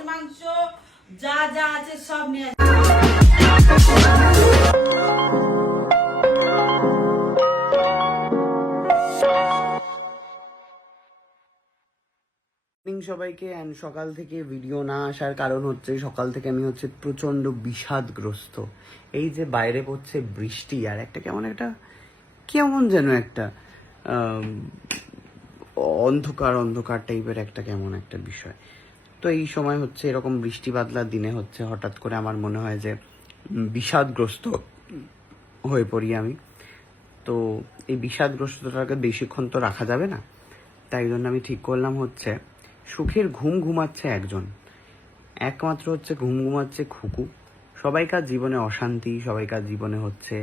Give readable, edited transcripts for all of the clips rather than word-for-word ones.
খাসির মাংস যা যা আছে সব নিয়ে সবাইকে। অ্যান্ড সকাল থেকে ভিডিও না আসার কারণ হচ্ছে সকাল থেকে আমি হচ্ছে প্রচন্ড বিষাদগ্রস্ত। এই যে বাইরে পড়ছে বৃষ্টি আর একটা কেমন যেন একটা অন্ধকার অন্ধকার টাইপের একটা কেমন একটা বিষয়। তো এই সময় হচ্ছে এরকম বৃষ্টি বাদলার দিনে হচ্ছে হঠাৎ করে আমার মনে হয় যে বিষাদগ্রস্ত হয়ে পড়ি আমি। তো এই বিষাদগ্রস্ততাকে বেশিক্ষণ তো রাখা যাবে না, তাই জন্য আমি ঠিক করলাম হচ্ছে সুখের ঘুম ঘুমাচ্ছে একজন, একমাত্র হচ্ছে ঘুম ঘুমাচ্ছে খুকু। সবাইকার জীবনে অশান্তি, সবাইকার জীবনে হচ্ছে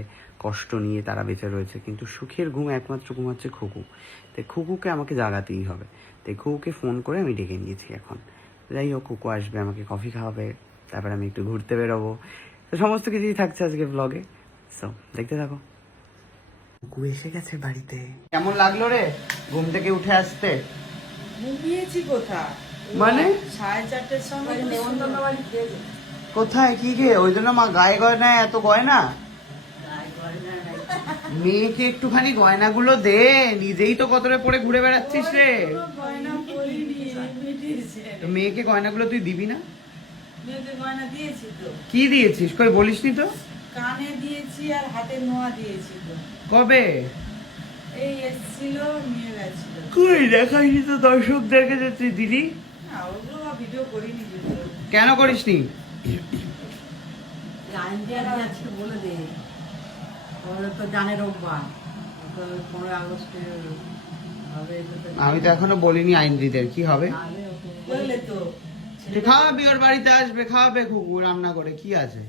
কষ্ট নিয়ে তারা বেঁচে রয়েছে, কিন্তু সুখের ঘুম একমাত্র ঘুমাচ্ছে খুকু। তাই খুকুকে আমাকে জাগাতেই হবে। তাই খুকুকে ফোন করে আমি ডেকে নিয়েছি এখন। যাই হোক, খুকু আসবে, আমাকে কফি খাওয়াবে, তারপর আমি একটু ঘুরতে বেরোবো। তো সমস্ত কিছুই থাকছে আজকে ব্লগে, সো দেখতে থাকো। খুকু এসে গেছে বাড়িতে। কেমন লাগলো রে ঘুম থেকে উঠে আসতে? ঘুমিয়েছি কোথায় মানে 4:30-এর সময় নেমন্তন্ন বাড়ি খেয়েছি। কোথায় কি খেয়ে? ওই জন্য মা গায়ে গয়না এত গয়না। মেয়েকে একটুখানি গয়নাগুলো দে, নিজেই তো কতটা পরে ঘুরে বেড়াচ্ছিস রে। গয়না পরিনি, মিটিয়েছে। মেয়েকে গয়নাগুলো তুই দিবি না? মেয়েকে গয়না দিয়েছি তো। কি দিয়েছিস কই বলিসনি তো? কানে দিয়েছি আর হাতে নোয়া দিয়েছি তো। কবে? এই এসেছিল, নিয়ে গেছিল। কই দেখাইনি তো দর্শকদেরকে যে তুই দিদি। না, ওগুলো ভিডিও করিনি যেগুলো। কেন করিসনি? আজকে বলে দে, ওদের তো জানের অভ্যাস, 15 আগস্টে আমি তো এখনো বলিনি আইনজীবীদের কি হবে। বললে তো তুই খাওয়াবি, ওর বাড়িতে আসবে, খাওয়াবে খুকু রান্না করে, কি আছে?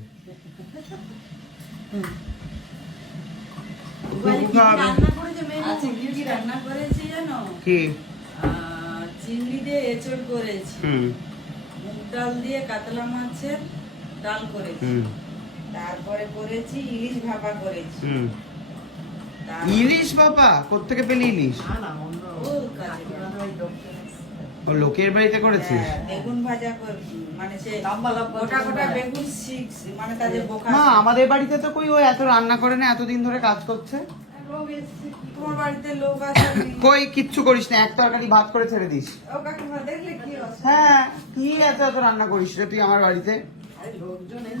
রান্না করেছে মেয়ে, চিংড়ি রান্না করেছি জানো? কি? চিংড়ি দিয়ে এঁচড় করেছি, মুগ ডাল দিয়ে কাতলা মাছের ডাল করেছি, তারপরে করেছি ইলিশ ভাপা করেছি। ইলিশ বাবা কোত্থেকে পেলি ইলিশ? ও লোকের বাড়িতে করেছিস? বেগুন ভাজা মানে সে গোটা গোটা বেগুন মানে তাদের বোকা। মা আমাদের বাড়িতে তো কই ও এত রান্না করে না, এতদিন ধরে কাজ করছে। তোমার বাড়িতে লোক আছে? কই কিচ্ছু করিস না, এক তরকারি ভাত করে ছেড়ে দিস। ও কাকিমা দেখলে কি অবস্থা? হ্যাঁ, কি এত এত রান্না করিস রে তুই আমার বাড়িতে?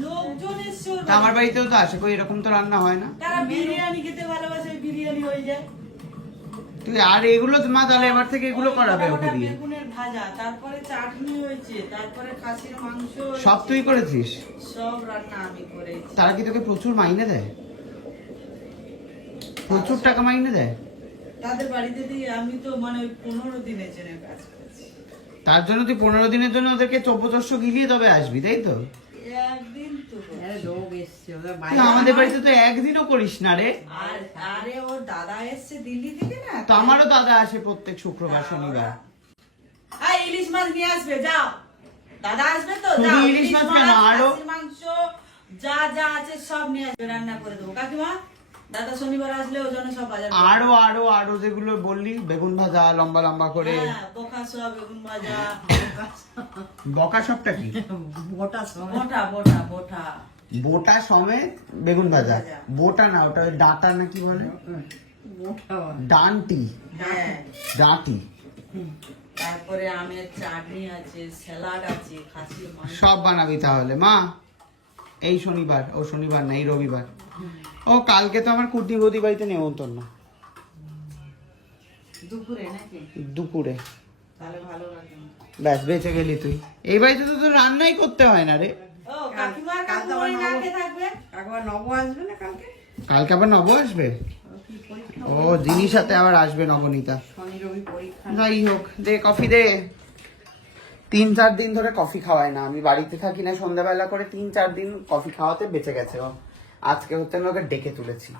লোকজন এসছে তা আমার বাড়িতেও তো আসে, কই এরকম তো রান্না হয় না। তারা বিরিয়ানি খেতে ভালোবাসে, বিরিয়ানি হয়ে যায়। তুই আর এগুলো মা তাহলে এবার থেকে এগুলো করাবে ওকে দিয়ে। বেগুনের ভাজা, তারপরে চাটনি হয়েছে, তারপরে খাসির মাংস। সব তুই করেছিস? সব রান্না আমি করেছি। তারা কি তোকে প্রচুর মাইনে দেয়? প্রচুর টাকা মাইনে দেয়? তাদের বাড়িতে দিয়ে আমি তো মানে 15 দিনের জন্য কাজ করছি। তার জন্য তুই 15 দিনের জন্য ওদেরকে চৌপচস্য গিলিয়ে তবে আসবি, তাই তো? একদিন তো লোক এসছে, তুই আমাদের বাড়িতে তো একদিনও করিস না রে। আরে ওর দাদা এসছে দিল্লি থেকে না, তো আমারও দাদা আসে প্রত্যেক শুক্রবার শনিবার। ইলিশ মাছ নিয়ে আসবে, যাও। দাদা আসবে তো, শুধু যাও। ইলিশ মাছ কেন, আরো খাসির মাংস যা যা আছে সব নিয়ে আসবে, রান্না করে দেবো। কাকিমা, দাদা শনিবার আসলে ওই জন্য সব বাজার আরো আরো আরো যেগুলো বললি, বেগুন ভাজা লম্বা লম্বা করে। বোকা সব, বেগুন ভাজা। বকা সবটা কি? বোটা বোটা বোটা বোটা বোটা সমেত বেগুন ভাজা। বোটা না, ওটা ওই ডাঁটা না কি বলে, ডান্টি, হ্যাঁ। ডাঁটি। তারপরে আমের চাটনি আছে, স্যালাড আছে, খাসির মাংস। সব বানাবি তাহলে মা এই শনিবার? ও শনিবার না, এই রবিবার। ও কালকে তো আমার কুটি বৌদি বাড়িতে নেমন্তন্ন, দুপুরে নাকি? দুপুরে। তাহলে ভালো লাগে। ব্যাস বেঁচে গেলি তুই। এই বাড়িতে তো তোর রান্নাই করতে হয় না রে। ও কাকিমা, কাকিমা না খেয়ে থাকবে? কাকিমা নব আসবে না কালকে? কালকে আবার নব আসবে? ও জিনিস সাথে আবার আসবে নবনীতা। শনি রবি পরীক্ষা। যাই হোক, দে কফি দে। 3-4 দিন ধরে কফি খাওয়ায় না, আমি বাড়িতে থাকি না, সন্ধ্যাবেলা করে 3-4 দিন কফি খাওয়াতে বেঁচে গেছে ও। আজকে হচ্ছে আমি ওকে ডেকে তুলেছি।